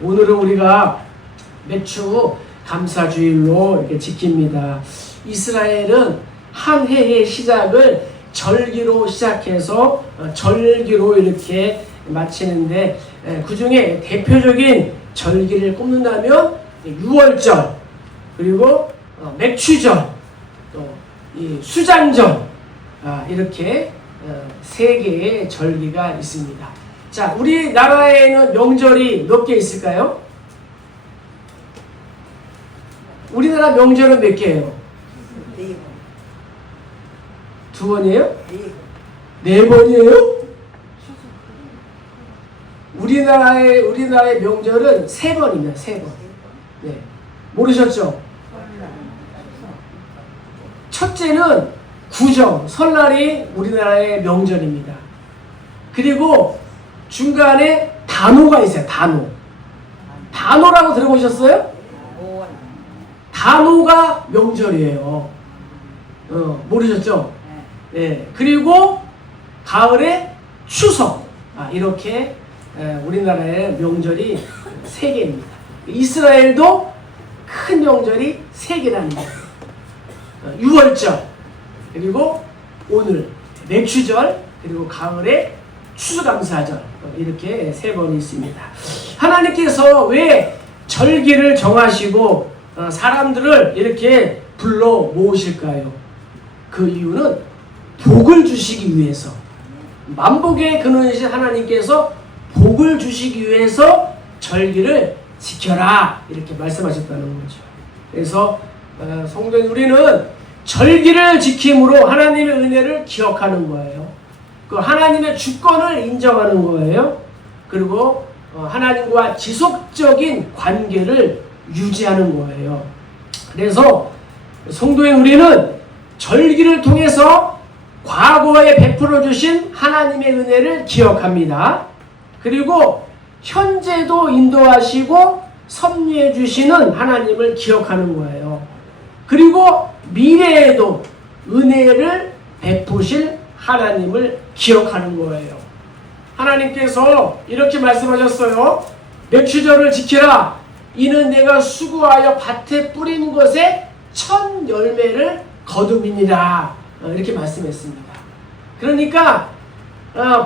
오늘은 우리가 매주 감사주일로 이렇게 지킵니다. 이스라엘은 한 해의 시작을 절기로 시작해서 절기로 이렇게 마치는데, 그 중에 대표적인 절기를 꼽는다면 6월절, 그리고 맥추절, 또 이 수장절, 이렇게 세 개의 절기가 있습니다. 자, 우리나라에는 명절이 몇 개 있을까요? 우리나라 명절은 몇 개예요? 두 번이에요? 네 번이에요? 우리나라의 명절은 세 번입니다. 세 번. 네. 모르셨죠? 첫째는 구정, 설날이 우리나라의 명절입니다. 그리고 중간에 단오가 있어요. 단오라고 들어보셨어요? 단오가 명절이에요. 모르셨죠? 네. 그리고 가을에 추석. 이렇게 우리나라의 명절이 세 개입니다. 이스라엘도 큰 명절이 세 개라는 거예요. 6월절, 그리고 오늘 맥추절, 그리고 가을에 추수감사절, 이렇게 세 번이 있습니다. 하나님께서 왜 절기를 정하시고 사람들을 이렇게 불러 모으실까요? 그 이유는 복을 주시기 위해서, 만복의 근원이신 하나님께서 복을 주시기 위해서 절기를 지켜라, 이렇게 말씀하셨다는 거죠. 그래서 성도인 우리는 절기를 지킴으로 하나님의 은혜를 기억하는 거예요. 그 하나님의 주권을 인정하는 거예요. 그리고 하나님과 지속적인 관계를 유지하는 거예요. 그래서 성도인 우리는 절기를 통해서 과거에 베풀어 주신 하나님의 은혜를 기억합니다. 그리고 현재도 인도하시고 섭리해 주시는 하나님을 기억하는 거예요. 그리고 미래에도 은혜를 베푸실 하나님을 기억하는 거예요. 하나님께서 이렇게 말씀하셨어요. 맥추절을 지키라. 이는 내가 수고하여 밭에 뿌린 것에 첫 열매를 거둠이니라. 이렇게 말씀했습니다. 그러니까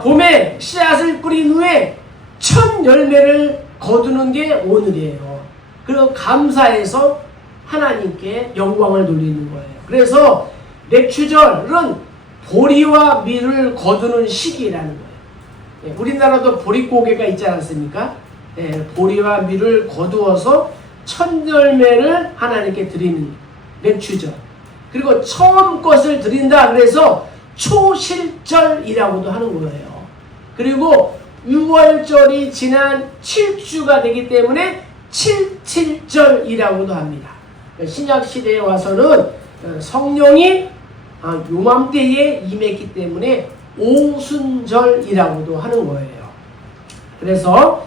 봄에 씨앗을 뿌린 후에 첫 열매를 거두는 게 오늘이에요. 그리고 감사해서 하나님께 영광을 돌리는 거예요. 그래서 맥추절은 보리와 밀을 거두는 시기라는 거예요. 우리나라도 보릿고개가 있지 않습니까? 보리와 밀을 거두어서 첫 열매를 하나님께 드리는 맥추절. 그리고 처음 것을 드린다 그래서 초실절이라고도 하는 거예요. 그리고 6월절이 지난 7주가 되기 때문에 77절이라고도 합니다. 신약시대에 와서는 성령이 요맘때에 임했기 때문에 오순절이라고도 하는 거예요. 그래서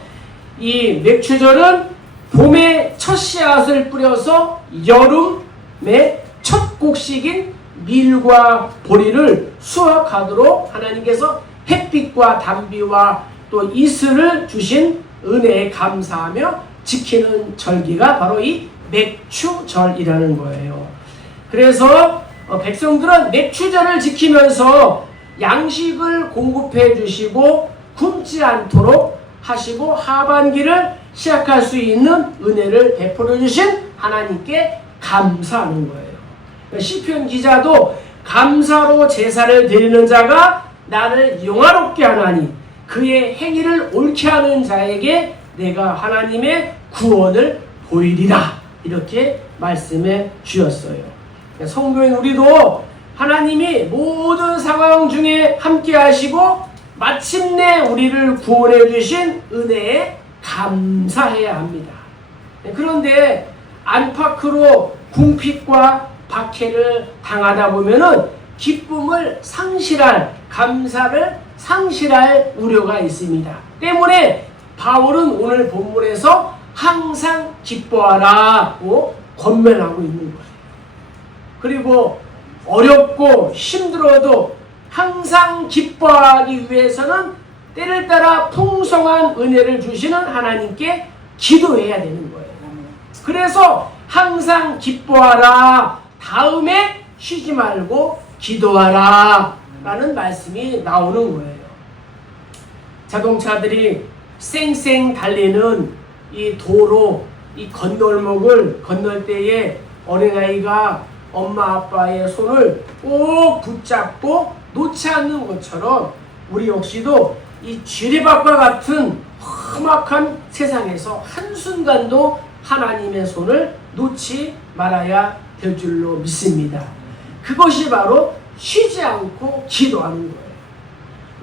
이 맥추절은 봄에 첫 씨앗을 뿌려서 여름에 첫 곡식인 밀과 보리를 수확하도록 하나님께서 햇빛과 단비와 또 이슬을 주신 은혜에 감사하며 지키는 절기가 바로 이 맥추절이라는 거예요. 그래서 백성들은 맥추절을 지키면서 양식을 공급해 주시고 굶지 않도록 하시고 하반기를 시작할 수 있는 은혜를 베풀어 주신 하나님께 감사하는 거예요. 시편 기자도 감사로 제사를 드리는 자가 나를 영화롭게 하나니 그의 행위를 옳게 하는 자에게 내가 하나님의 구원을 보이리라, 이렇게 말씀해 주셨어요. 성도인 우리도 하나님이 모든 상황 중에 함께 하시고 마침내 우리를 구원해 주신 은혜에 감사해야 합니다. 그런데 안팎으로 궁핍과 박해를 당하다 보면은 기쁨을 상실할, 감사를 상실할 우려가 있습니다. 때문에 바울은 오늘 본문에서 항상 기뻐하라고 권면하고 있는 거예요. 그리고 어렵고 힘들어도 항상 기뻐하기 위해서는 때를 따라 풍성한 은혜를 주시는 하나님께 기도해야 되는 거예요. 그래서 항상 기뻐하라. 다음에 쉬지 말고 기도하라. 라는 말씀이 나오는 거예요. 자동차들이 쌩쌩 달리는 이 도로, 이 건널목을 건널 때에 어린아이가 엄마 아빠의 손을 꼭 붙잡고 놓지 않는 것처럼 우리 역시도 이 지뢰밭과 같은 험악한 세상에서 한순간도 하나님의 손을 놓지 말아야 될 줄로 믿습니다. 그것이 바로 쉬지 않고 기도하는 거예요.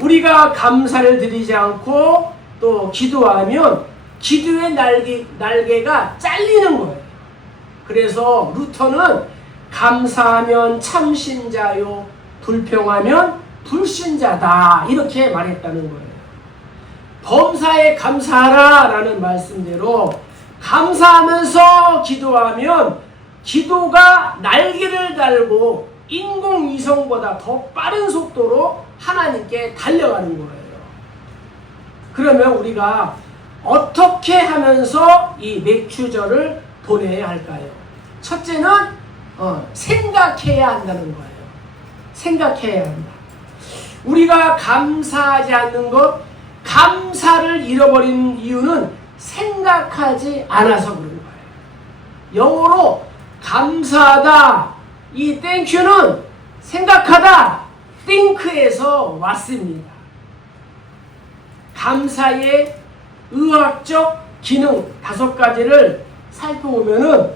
우리가 감사를 드리지 않고 또 기도하면 기도의 날개가 잘리는 거예요. 그래서 루터는 감사하면 참신자요, 불평하면 불신자다, 이렇게 말했다는 거예요. 범사에 감사하라 라는 말씀대로 감사하면서 기도하면 기도가 날개를 달고 인공위성보다 더 빠른 속도로 하나님께 달려가는 거예요. 그러면 우리가 어떻게 하면서 이 맥추절을 보내야 할까요? 첫째는 생각해야 한다는 거예요. 생각해야 한다. 우리가 감사하지 않는 것, 감사를 잃어버린 이유는 생각하지 않아서 그런 거예요. 영어로 감사하다, 이 땡큐는 생각하다, think에서 왔습니다. 감사의 의학적 기능 5가지를 살펴보면은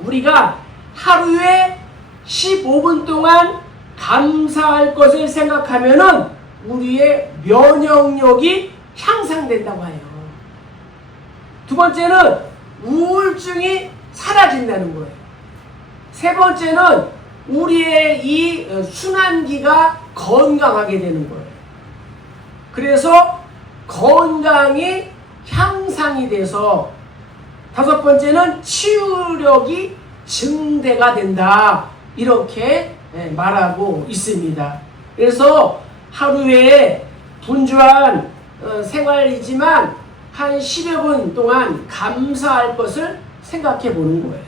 우리가 하루에 15분 동안 감사할 것을 생각하면은 우리의 면역력이 향상된다고 해요. 두 번째는 우울증이 사라진다는 거예요. 세 번째는 우리의 이 순환기가 건강하게 되는 거예요. 그래서 건강이 향상이 돼서 5번째는 치유력이 증대가 된다, 이렇게 말하고 있습니다. 그래서 하루에 분주한 생활이지만 한 10여 분 동안 감사할 것을 생각해 보는 거예요.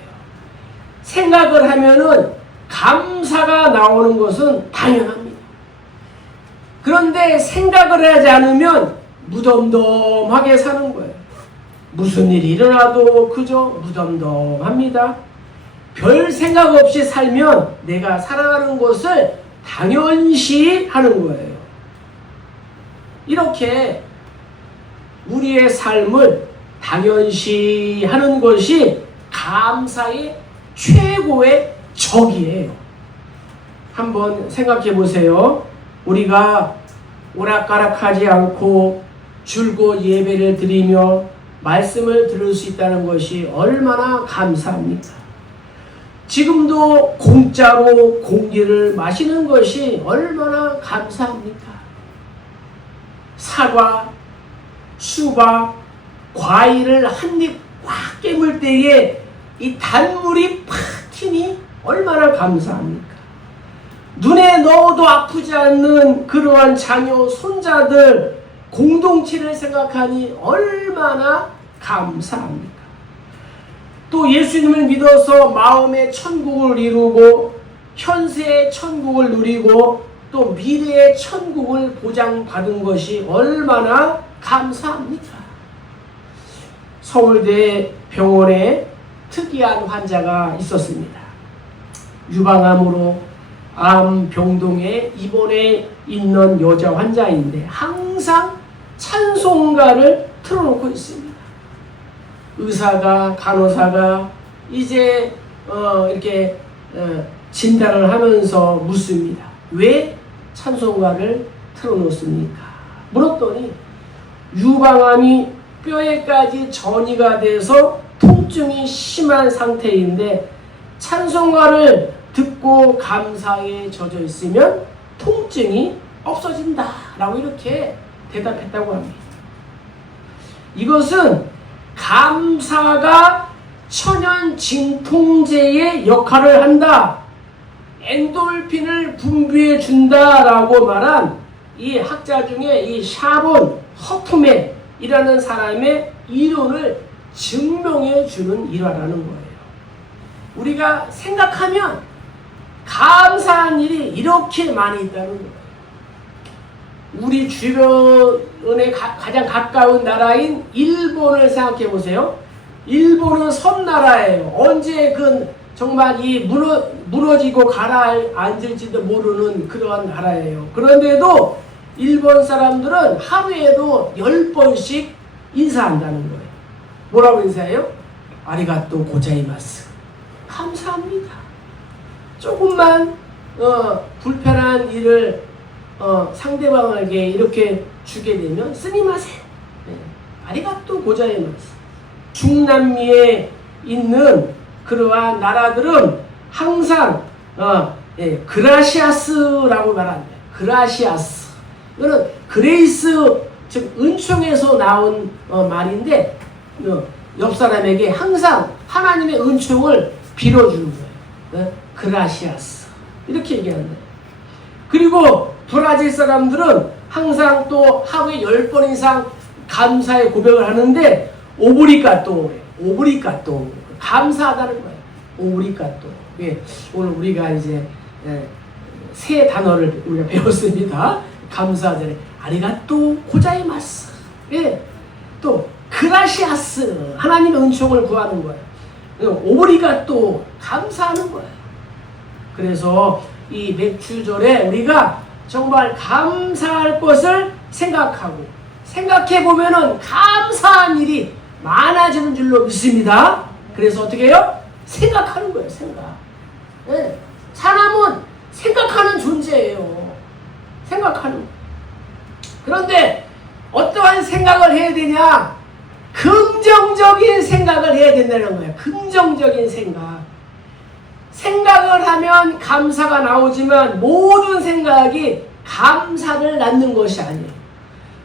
생각을 하면은 감사가 나오는 것은 당연합니다. 그런데 생각을 하지 않으면 무덤덤하게 사는 거예요. 무슨 일이 일어나도 그저 무덤덤합니다. 별 생각 없이 살면 내가 살아가는 것을 당연시 하는 거예요. 이렇게 우리의 삶을 당연시 하는 것이 감사의 최고의 적이에요. 한번 생각해 보세요. 우리가 오락가락하지 않고 줄곧 예배를 드리며 말씀을 들을 수 있다는 것이 얼마나 감사합니까? 지금도 공짜로 공기를 마시는 것이 얼마나 감사합니까? 사과, 수박, 과일을 한 입 꽉 깨물 때에 이 단물이 팍 튀니 얼마나 감사합니까? 눈에 넣어도 아프지 않는 그러한 자녀, 손자들 공동체를 생각하니 얼마나 감사합니까? 또 예수님을 믿어서 마음의 천국을 이루고 현세의 천국을 누리고 또 미래의 천국을 보장받은 것이 얼마나 감사합니까? 서울대 병원에 특이한 환자가 있었습니다. 유방암으로 암병동에 입원해 있는 여자 환자인데 항상 찬송가를 틀어놓고 있습니다. 의사가, 간호사가 이제 이렇게 진단을 하면서 묻습니다. 왜 찬송가를 틀어놓습니까? 물었더니 유방암이 뼈에까지 전이가 돼서 통증이 심한 상태인데 찬송가를 듣고 감사에 젖어 있으면 통증이 없어진다 라고 이렇게 대답했다고 합니다. 이것은 감사가 천연 진통제의 역할을 한다, 엔돌핀을 분비해 준다라고 말한 이 학자 중에 이 샤론 허프맨이라는 사람의 이론을 증명해 주는 일화라는 거예요. 우리가 생각하면 감사한 일이 이렇게 많이 있다는 거예요. 우리 주변에 가장 가까운 나라인 일본을 생각해 보세요. 일본은 섬나라예요. 언제 정말 이 무너지고 가라앉을지도 모르는 그러한 나라예요. 그런데도 일본 사람들은 하루에도 10번씩 인사한다는 거예요. 뭐라고 인사해요? 아리가또 고자이마스. 감사합니다. 조금만 불편한 일을 상대방에게 이렇게 주게 되면 스미마세. 아리가또 고자이마스. 중남미에 있는 그러한 나라들은 항상 그라시아스라고 말합니다. 그라시아스. 이거는 그레이스, 즉 은총에서 나온 말인데 옆 사람에게 항상 하나님의 은총을 빌어주는 거예요. 그라시아스. 이렇게 얘기하는데. 그리고 브라질 사람들은 항상 또 하루에 10번 이상 감사의 고백을 하는데 오브리가또, 감사하다는 거예요. 오브리가또. 예, 오늘 우리가 이제 새 단어를 우리가 배웠습니다. 감사하잖아요. 아리가또 고자이마스. 예, 또 그라시아스. 하나님의 은총을 구하는 거예요. 오브리가또, 감사하는 거예요. 그래서 이 맥주절에 우리가 정말 감사할 것을 생각해 보면은 감사한 일이 많아지는 줄로 믿습니다. 그래서 어떻게 해요? 생각하는 거예요. 네. 사람은 생각하는 존재예요. 생각하는. 그런데 어떠한 생각을 해야 되냐? 긍정적인 생각을 해야 된다는 거예요. 긍정적인 생각. 생각을 하면 감사가 나오지만 모든 생각이 감사를 낳는 것이 아니에요.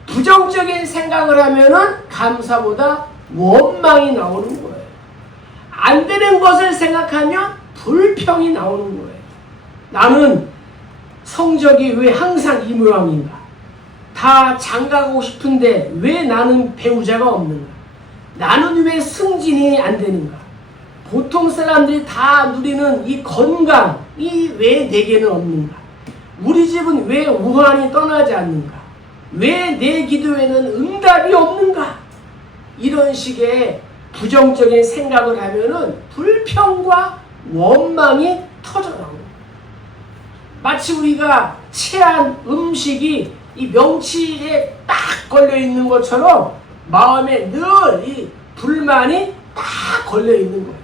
부정적인 생각을 하면은 감사보다 원망이 나오는 거예요. 안 되는 것을 생각하면 불평이 나오는 거예요. 나는 성적이 왜 항상 이 모양인가? 다 장가가고 싶은데 왜 나는 배우자가 없는가? 나는 왜 승진이 안 되는가? 보통 사람들이 다 누리는 이 건강이 왜 내게는 없는가? 우리 집은 왜 우환이 떠나지 않는가? 왜 내 기도에는 응답이 없는가? 이런 식의 부정적인 생각을 하면은 불평과 원망이 터져나옵니다. 마치 우리가 체한 음식이 이 명치에 딱 걸려 있는 것처럼 마음에 늘 이 불만이 딱 걸려 있는 거예요.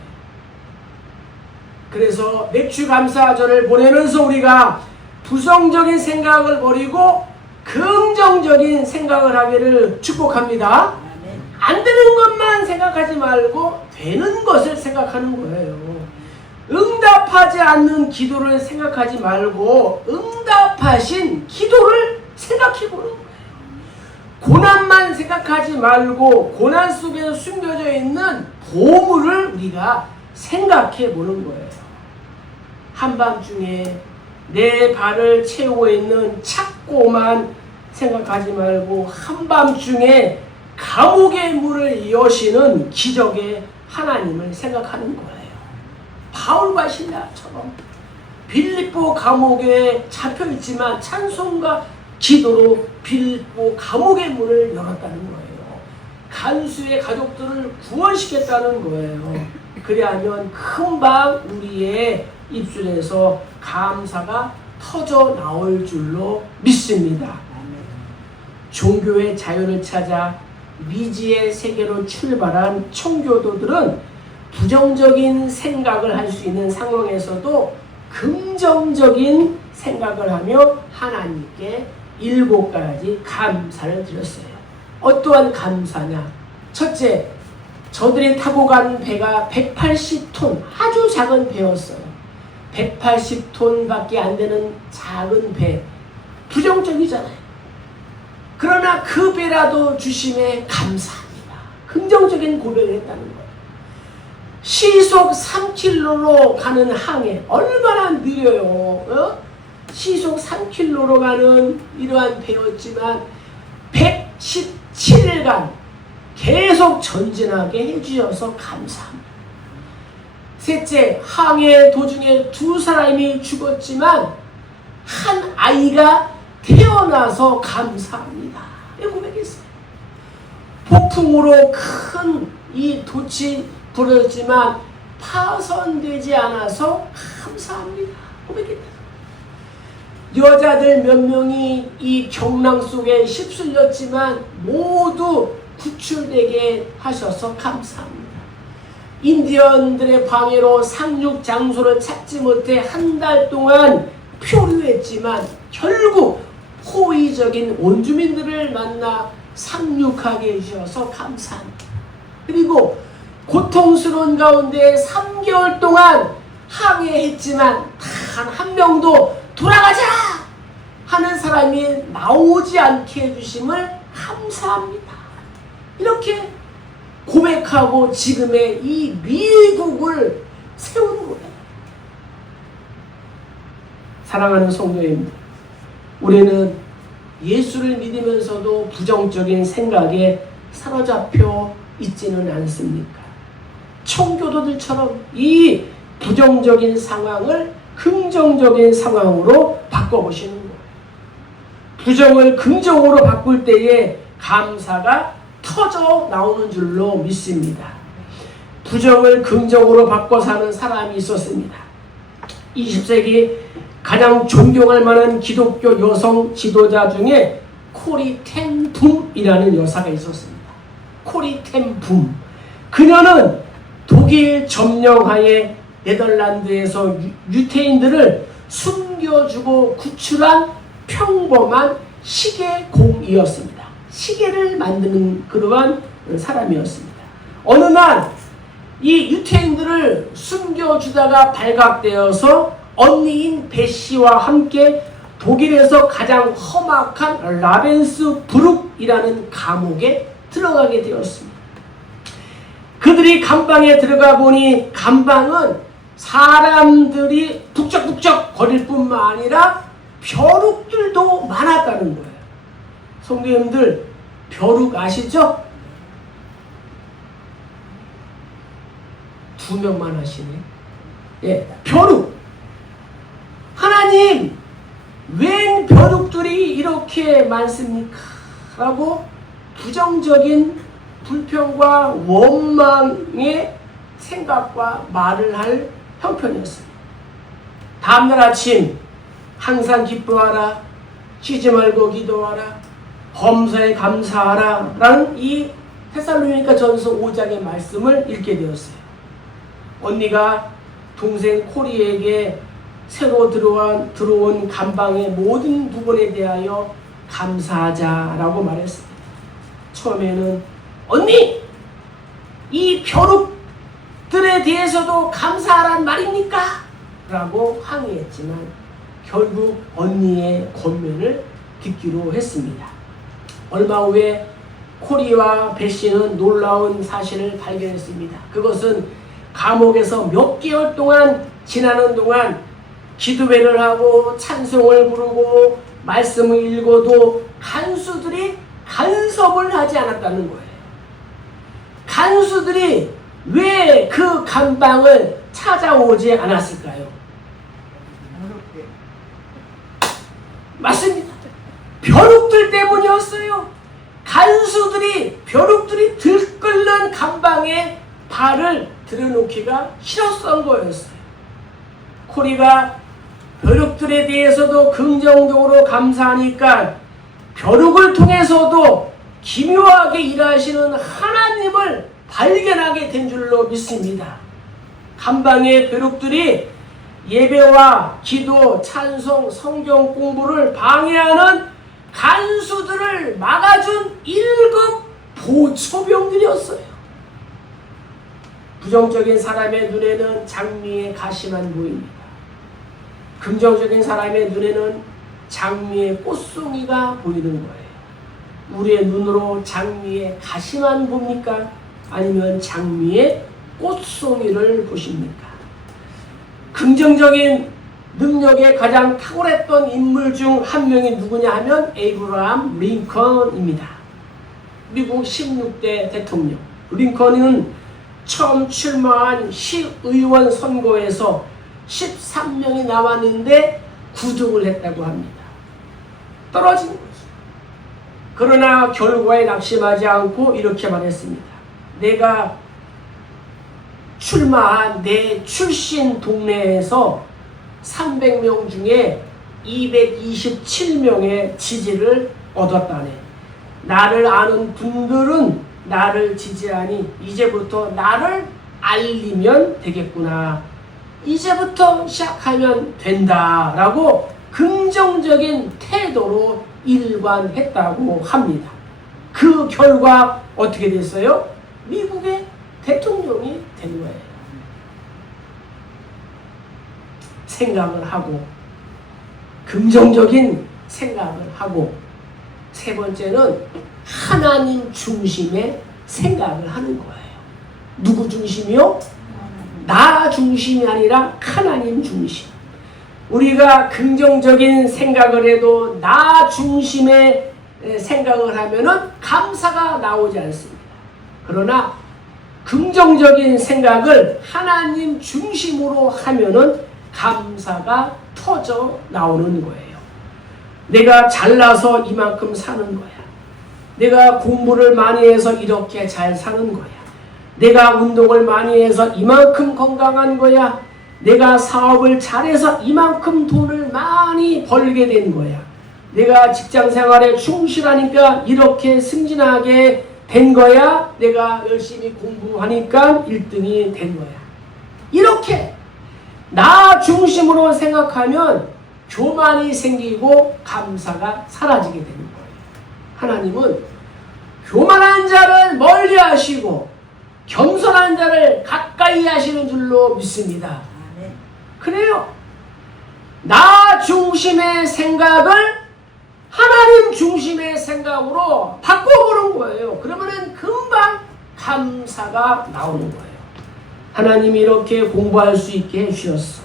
그래서 맥주 감사절을 보내면서 우리가 부정적인 생각을 버리고 긍정적인 생각을 하기를 축복합니다. 안 되는 것만 생각하지 말고 되는 것을 생각하는 거예요. 응답하지 않는 기도를 생각하지 말고 응답하신 기도를 생각해 보는 거예요. 고난만 생각하지 말고 고난 속에 숨겨져 있는 보물을 우리가 생각해 보는 거예요. 한밤중에 내 발을 채우고 있는 착고만 생각하지 말고 한밤중에 감옥의 문을 여시는 기적의 하나님을 생각하는 거예요. 바울과 실라처럼 빌립보 감옥에 잡혀있지만 찬송과 기도로 빌립보 감옥의 문을 열었다는 거예요. 간수의 가족들을 구원시켰다는 거예요. 그리하면 금방 우리의 입술에서 감사가 터져 나올 줄로 믿습니다. 종교의 자유를 찾아 미지의 세계로 출발한 청교도들은 부정적인 생각을 할 수 있는 상황에서도 긍정적인 생각을 하며 하나님께 7가지 감사를 드렸어요. 어떠한 감사냐? 첫째, 저들이 타고 간 배가 180톤, 아주 작은 배였어요. 180톤밖에 안 되는 작은 배, 부정적이잖아요. 그러나 그 배라도 주심에 감사합니다. 긍정적인 고백을 했다는 거예요. 시속 3km로 가는 항해, 얼마나 느려요. 시속 3km로 가는 이러한 배였지만 117일간 계속 전진하게 해주셔서 감사합니다. 셋째, 항해 도중에 두 사람이 죽었지만 한 아이가 태어나서 감사합니다. 이 고백했어요. 폭풍으로 큰 이 돛이 부러졌지만 파손되지 않아서 감사합니다. 고백했다. 여자들 몇 명이 이 경랑 속에 휩쓸렸지만 모두 구출되게 하셔서 감사합니다. 인디언들의 방해로 상륙 장소를 찾지 못해 한 달 동안 표류했지만 결국 호의적인 원주민들을 만나 상륙하게 해주셔서 감사합니다. 그리고 고통스러운 가운데 3개월 동안 항해했지만 단 한 명도 돌아가자 하는 사람이 나오지 않게 해주심을 감사합니다. 이렇게 고백하고 지금의 이 미국을 세운 거예요. 사랑하는 성도님들, 우리는 예수를 믿으면서도 부정적인 생각에 사로잡혀 있지는 않습니까? 청교도들처럼 이 부정적인 상황을 긍정적인 상황으로 바꿔보시는 거예요. 부정을 긍정으로 바꿀 때에 감사가 터져 나오는 줄로 믿습니다. 부정을 긍정으로 바꿔 사는 사람이 있었습니다. 20세기 가장 존경할 만한 기독교 여성 지도자 중에 코리 텐 붐이라는 여사가 있었습니다. 코리 텐 붐. 그녀는 독일 점령하에 네덜란드에서 유태인들을 숨겨주고 구출한 평범한 시계공이었습니다. 시계를 만드는 그러한 사람이었습니다. 어느 날 이 유태인들을 숨겨주다가 발각되어서 언니인 베시와 함께 독일에서 가장 험악한 라벤스부르크이라는 감옥에 들어가게 되었습니다. 그들이 감방에 들어가 보니 감방은 사람들이 북적북적 거릴 뿐만 아니라 벼룩들도 많았다는 거예요. 성도님들, 벼룩 아시죠? 2명만 하시네. 예, 벼룩. 하나님, 웬 벼룩들이 이렇게 많습니까? 라고 부정적인 불평과 원망의 생각과 말을 할 형편이었습니다. 다음날 아침 항상 기뻐하라, 쉬지 말고 기도하라, 범사에 감사하라 라는 이 데살로니가 전서 5장의 말씀을 읽게 되었어요. 언니가 동생 코리에게 새로 들어온 감방의 모든 부분에 대하여 감사하자라고 말했습니다. 처음에는 언니! 이 벼룩들에 대해서도 감사하란 말입니까? 라고 항의했지만 결국 언니의 권면을 듣기로 했습니다. 얼마 후에 코리와 베시는 놀라운 사실을 발견했습니다. 그것은 감옥에서 몇 개월 동안 지나는 동안 기도회를 하고 찬송을 부르고 말씀을 읽어도 간수들이 간섭을 하지 않았다는 거예요. 간수들이 왜 그 감방을 찾아오지 않았을까요? 맞습니다. 벼룩들 때문이었어요. 벼룩들이 들끓는 감방에 발을 들여놓기가 싫었던 거였어요. 코리가 벼룩들에 대해서도 긍정적으로 감사하니까 벼룩을 통해서도 기묘하게 일하시는 하나님을 발견하게 된 줄로 믿습니다. 감방의 벼룩들이 예배와 기도, 찬송, 성경 공부를 방해하는 간수들을 막아준 1급 보초병들이었어요. 부정적인 사람의 눈에는 장미의 가시만 보입니다. 긍정적인 사람의 눈에는 장미의 꽃송이가 보이는 거예요. 우리의 눈으로 장미의 가시만 봅니까? 아니면 장미의 꽃송이를 보십니까? 긍정적인 능력에 가장 탁월했던 인물 중 한 명이 누구냐 하면 에이브라함 링컨입니다. 미국 16대 대통령. 링컨은 처음 출마한 시의원 선거에서 13명이 나왔는데 9등을 했다고 합니다. 떨어진 거죠. 그러나 결과에 낙심하지 않고 이렇게 말했습니다. 내가 출마한 내 출신 동네에서 300명 중에 227명의 지지를 얻었다네. 나를 아는 분들은 나를 지지하니 이제부터 나를 알리면 되겠구나. 이제부터 시작하면 된다라고 긍정적인 태도로 일관했다고 합니다. 그 결과 어떻게 됐어요? 미국의 대통령이 된 거예요. 생각을 하고, 긍정적인 생각을 하고, 세 번째는 하나님 중심의 생각을 하는 거예요. 누구 중심이요? 나 중심이 아니라 하나님 중심. 우리가 긍정적인 생각을 해도 나 중심의 생각을 하면은 감사가 나오지 않습니다. 그러나 긍정적인 생각을 하나님 중심으로 하면은 감사가 터져 나오는 거예요. 내가 잘나서 이만큼 사는 거야. 내가 공부를 많이 해서 이렇게 잘 사는 거야. 내가 운동을 많이 해서 이만큼 건강한 거야. 내가 사업을 잘해서 이만큼 돈을 많이 벌게 된 거야. 내가 직장생활에 충실하니까 이렇게 승진하게 된 거야. 내가 열심히 공부하니까 1등이 된 거야. 이렇게 나 중심으로 생각하면 교만이 생기고 감사가 사라지게 되는 거예요. 하나님은 교만한 자를 멀리 하시고 겸손한 자를 가까이 하시는 줄로 믿습니다. 그래요. 나 중심의 생각을 하나님 중심의 생각으로 바꿔보는 거예요. 그러면은 금방 감사가 나오는 거예요. 하나님이 이렇게 공부할 수 있게 해주셨어.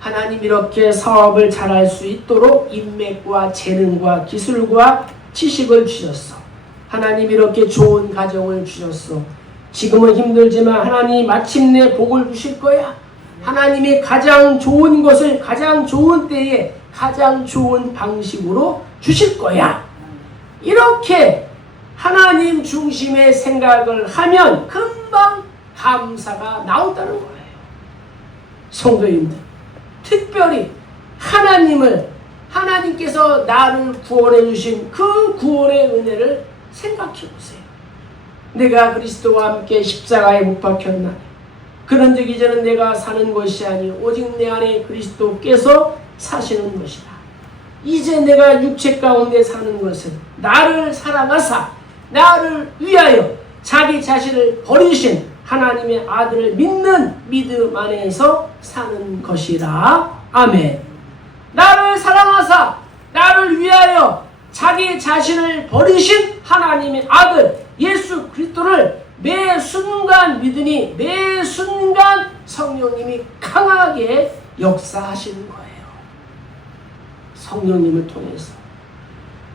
하나님 이렇게 사업을 잘할 수 있도록 인맥과 재능과 기술과 지식을 주셨어. 하나님 이렇게 좋은 가정을 주셨어. 지금은 힘들지만 하나님이 마침내 복을 주실 거야. 하나님이 가장 좋은 것을 가장 좋은 때에 가장 좋은 방식으로 주실 거야. 이렇게 하나님 중심의 생각을 하면 금방 감사가 나온다는 거예요. 성도님들, 특별히 하나님께서 나를 구원해 주신 그 구원의 은혜를 생각해 보세요. 내가 그리스도와 함께 십자가에 못 박혔나? 그런즉 이제는 내가 사는 것이 아니요 오직 내 안에 그리스도께서 사시는 것이다. 이제 내가 육체 가운데 사는 것은 나를 사랑하사 나를 위하여 자기 자신을 버리신 하나님의 아들을 믿는 믿음 안에서 사는 것이라. 아멘. 나를 사랑하사 나를 위하여 자기 자신을 버리신 하나님의 아들 예수 그리스도를 매 순간 믿으니 매 순간 성령님이 강하게 역사하시는 거예요. 성령님을 통해서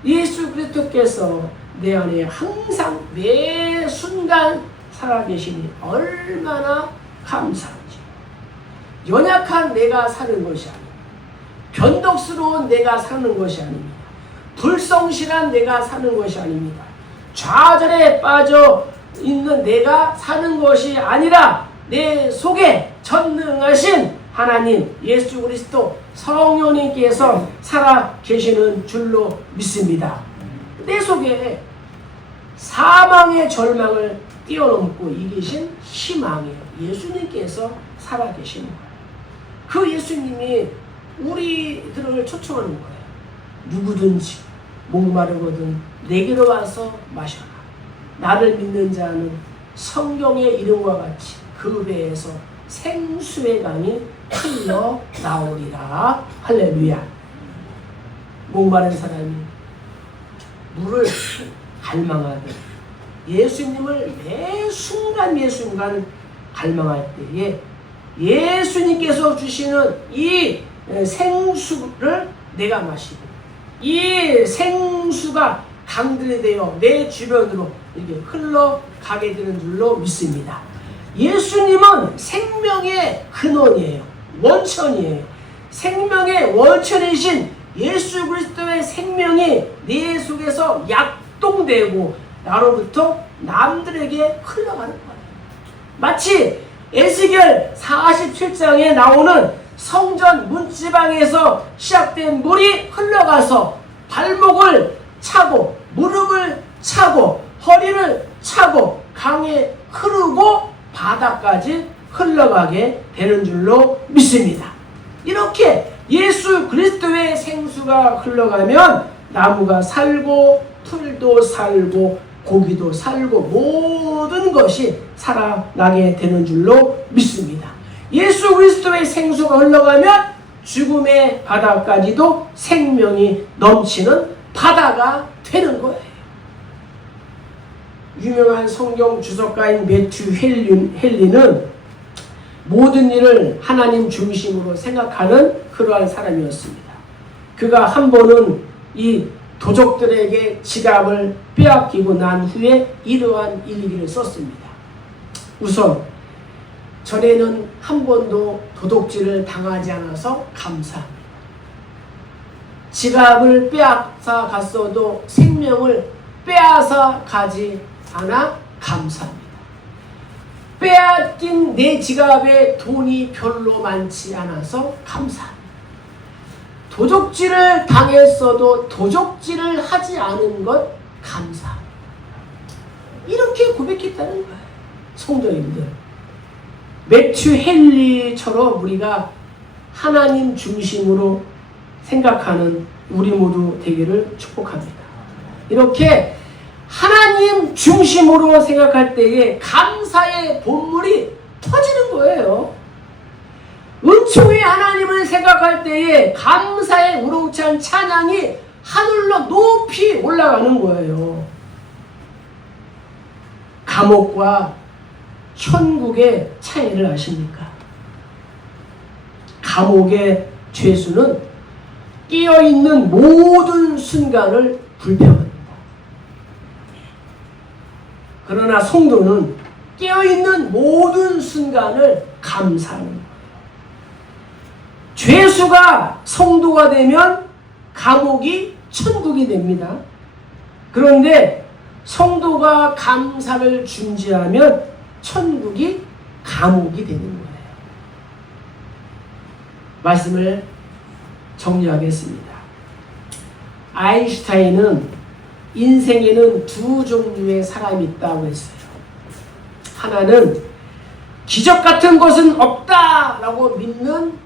예수 그리스도께서 내 안에 항상 매 순간 살아계시니 얼마나 감사한지. 연약한 내가 사는 것이 아닙니다. 변덕스러운 내가 사는 것이 아닙니다. 불성실한 내가 사는 것이 아닙니다. 좌절에 빠져 있는 내가 사는 것이 아니라 내 속에 전능하신 하나님 예수 그리스도 성령님께서 살아계시는 줄로 믿습니다. 내 속에 사망의 절망을 뛰어넘고 이기신 희망이에요. 예수님께서 살아계시는 거예요. 그 예수님이 우리들을 초청하는 거예요. 누구든지 목마르거든 내게로 와서 마셔라. 나를 믿는 자는 성경의 이름과 같이 그 배에서 생수의 강이 흘러나오리라. 할렐루야. 목마른 사람이 물을 갈망하듯 예수님을 매 순간 갈망할 때에 예수님께서 주시는 이 생수를 내가 마시고 이 생수가 강들이 되어 내 주변으로 이렇게 흘러가게 되는 줄로 믿습니다. 예수님은 생명의 근원이에요. 원천이에요. 생명의 원천이신 예수 그리스도의 생명이 내 속에서 약동되고 나로부터 남들에게 흘러가는 거예요. 마치 에스겔 47장에 나오는 성전 문지방에서 시작된 물이 흘러가서 발목을 차고 무릎을 차고 허리를 차고 강에 흐르고 바다까지 흘러가게 되는 줄로 믿습니다. 이렇게 예수 그리스도의 생수가 흘러가면 나무가 살고 풀도 살고 고기도 살고 모든 것이 살아나게 되는 줄로 믿습니다. 예수 그리스도의 생수가 흘러가면 죽음의 바다까지도 생명이 넘치는 바다가 되는 거예요. 유명한 성경 주석가인 매튜 헨리는 모든 일을 하나님 중심으로 생각하는 그러한 사람이었습니다. 그가 한 번은 이 도적들에게 지갑을 빼앗기고 난 후에 이러한 일기를 썼습니다. 우선 전에는 한 번도 도둑질을 당하지 않아서 감사합니다. 지갑을 빼앗아 갔어도 생명을 빼앗아 가지 않아 감사합니다. 빼앗긴 내 지갑에 돈이 별로 많지 않아서 감사합니다. 도적질을 당했어도 도적질을 하지 않은 것 감사합니다. 이렇게 고백했다는 거예요. 성도님들, 매튜 헨리처럼 우리가 하나님 중심으로 생각하는 우리 모두 되기를 축복합니다. 이렇게 하나님 중심으로 생각할 때에 감사의 본물이 터지는 거예요. 은총의 하나님을 생각할 때에 감사의 우렁찬 찬양이 하늘로 높이 올라가는 거예요. 감옥과 천국의 차이를 아십니까? 감옥의 죄수는 깨어있는 모든 순간을 불평합니다. 그러나 성도는 깨어있는 모든 순간을 감사하는 거예요. 죄수가 성도가 되면 감옥이 천국이 됩니다. 그런데 성도가 감사를 중지하면 천국이 감옥이 되는 거예요. 말씀을 정리하겠습니다. 아인슈타인은 인생에는 두 종류의 사람이 있다고 했어요. 하나는 기적 같은 것은 없다라고 믿는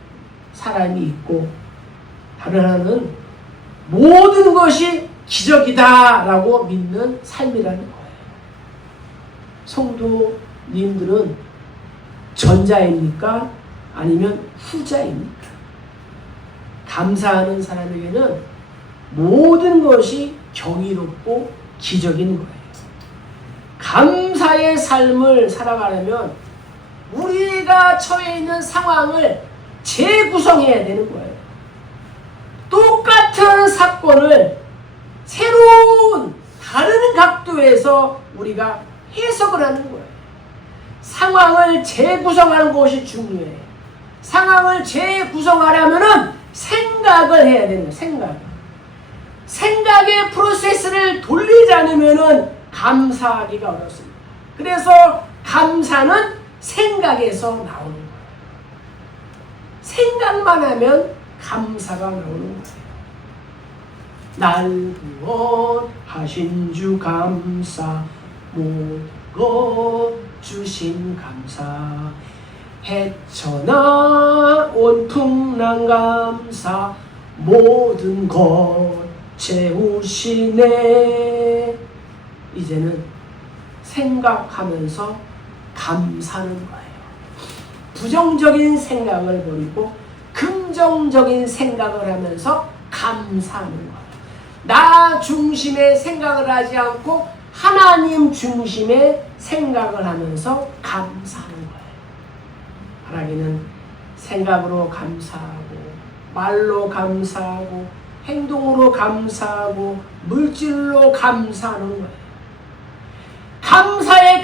사람이 있고, 다른 하나는 모든 것이 기적이다라고 믿는 삶이라는 거예요. 성도님들은 전자입니까? 아니면 후자입니까? 감사하는 사람에게는 모든 것이 경이롭고 기적인 거예요. 감사의 삶을 살아가려면 우리가 처해 있는 상황을 재구성해야 되는 거예요. 똑같은 사건을 새로운 다른 각도에서 우리가 해석을 하는 거예요. 상황을 재구성하는 것이 중요해요. 상황을 재구성하려면 생각을 해야 되는 거예요. 생각의 프로세스를 돌리지 않으면 감사하기가 어렵습니다. 그래서 감사는 생각에서 나오는 거예요. 생각만 하면 감사가 나오는 거예요. 날 구원하신 주 감사, 모든 것 주신 감사, 헤쳐나 온통 난 감사, 모든 것 채우시네. 이제는 생각하면서 감사하는 거예요. 부정적인 생각을 버리고 긍정적인 생각을 하면서 감사하는 거예요. 나 중심의 생각을 하지 않고 하나님 중심의 생각을 하면서 감사하는 거예요. 하나님은 생각으로 감사하고, 말로 감사하고, 행동으로 감사하고, 물질로 감사하는 거예요.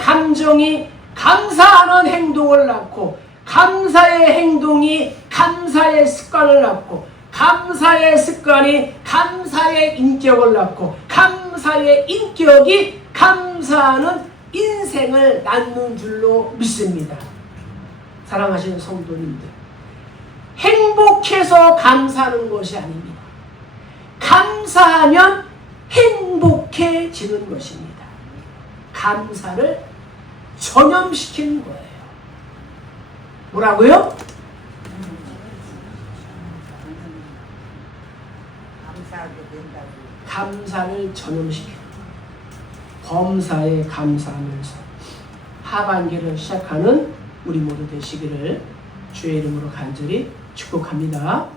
감정이 감사하는 행동을 낳고, 감사의 행동이 감사의 습관을 낳고, 감사의 습관이 감사의 인격을 낳고, 감사의 인격이 감사하는 인생을 낳는 줄로 믿습니다. 사랑하시는 성도님들, 행복해서 감사하는 것이 아닙니다. 감사하면 행복해지는 것입니다. 감사를 전염시키는 거예요. 뭐라고요? 감사를 전염시키는 거예요. 범사에 감사하면서 하반기를 시작하는 우리 모두 되시기를 주의 이름으로 간절히 축복합니다.